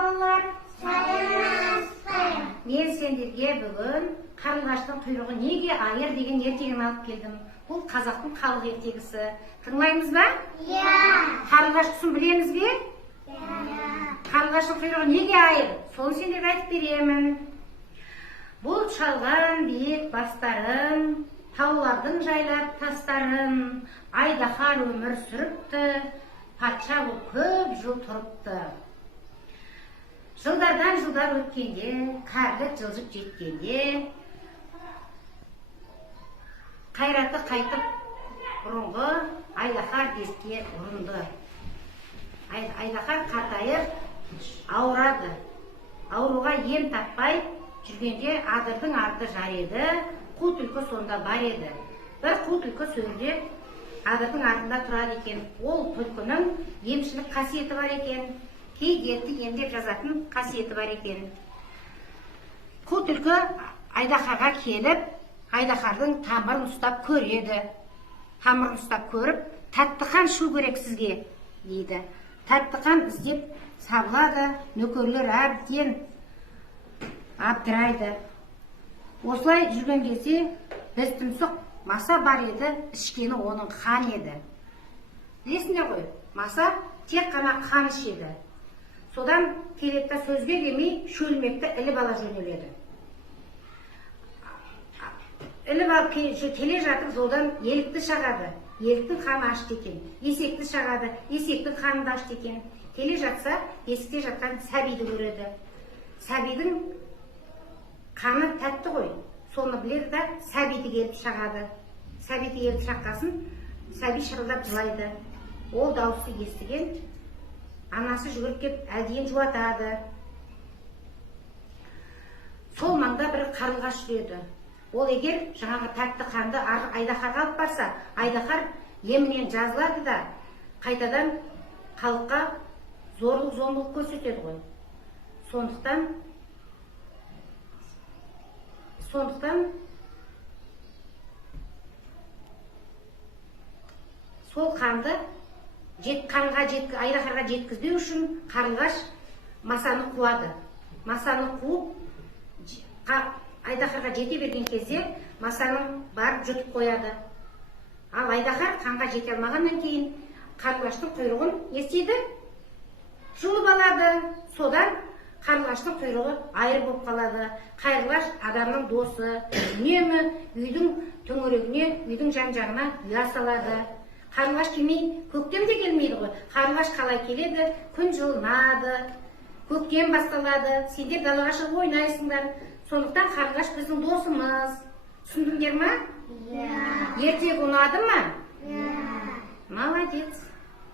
балалар? Саламатсыздар. Мен сендерге бүгін қарлығаштың құйрығы неге айыр деген ертегіні алып келдім. Бұл қазақтың халық ертегісі. Тыңдаймыз ба? Иә. Қарлығаш тұсын білеміз бе? Иә. Қарлығаштың құйрығы неге айыр? Соны сендерге айтып беремін. Бұл шалған биік бастарын, таулардың жайлап тастарын, айдаһар өмір сүріпті, патша бұл көп жыл тұрыпты. Жылдардан жылдар өткенде, кәрілік жылжып жеткенде, қайраты қайтып бұрынғы айдаһар дертке ұрынды. Айдаһар қартайып ауырады. Ауруға ем таппай жүргенде адырдың арты жар еді, қу түлкі сонда бар еді. Бір қу түлкі сөйлеп адырдың артында тұрады екен. Ол түлкінің емшілік қасиеті бар екен. Кей дертті емдеп жазатын қасиеті бар екен. Қу түлкі айдаһарға келіп, айдаһардың тамырын ұстап көреді. Тамырын ұстап көріп, тәттіқан шу керек сізге дейді. Тәттіқан іздеп сабылады, нөкерлер әбден абдырайды. Осылай жүрген кезде біз тұмсық маса бар еді, ішкені оның қан еді. Білесіңдер ғой, маса тек қана қан ішеді. Содан келетті сөзге келмей шөлмекті іліп ала жөнеледі. Іліп алып келе жатып жолдан елікті шағады. Еліктің қаны ашты екен. Есекті шағады. Есектің қаны да ашты екен. Келе жатса, есікте жатқан сәбиді көреді. Сәбидің қаны тәтті ғой. Соны біледі да сәбиді келіп шағады. Сәбиді келіп шаққасын, сәби шырылдап жылайды. Ол дауысты естіген, анасы жүгіріп кеп әлден жуатады. Сол маңда бір қарлығаш жүреді. Ол егер жаңағы тәтті қанды айдаһарға алып барса, айдаһар емінен жазылады да қайтадан халыққа зорлық-зомбылық көрсетеді ғой. Сондықтан сол қанды айдаһарға жеткізбеу үшін қарлығаш масаны қуады. Масаны қуып, айдаһарға жете берген кезде масаның барып жұтып қояды. Ал айдаһар қанға жете алмағаннан кейін қарлығаштың құйрығын не істейді? Жұлып алады. Содан қарлығаштың құйрығы айыр болып қалады. Қарлығаш адамның досы, үнемі үйдің төңірегіне, үйдің жан-жағына ұя салады. Қарлығаш келмей, көктем де келмейді ғой. Қарлығаш қалай келеді? Күн жылынады, көктем басталады. Сендер далаға шығып ойнайсыңдар. Сондықтан қарлығаш біздің досымыз. Түсіндіңдер ма? Иә. Ертегі ұнады ма? Иә. Молодец.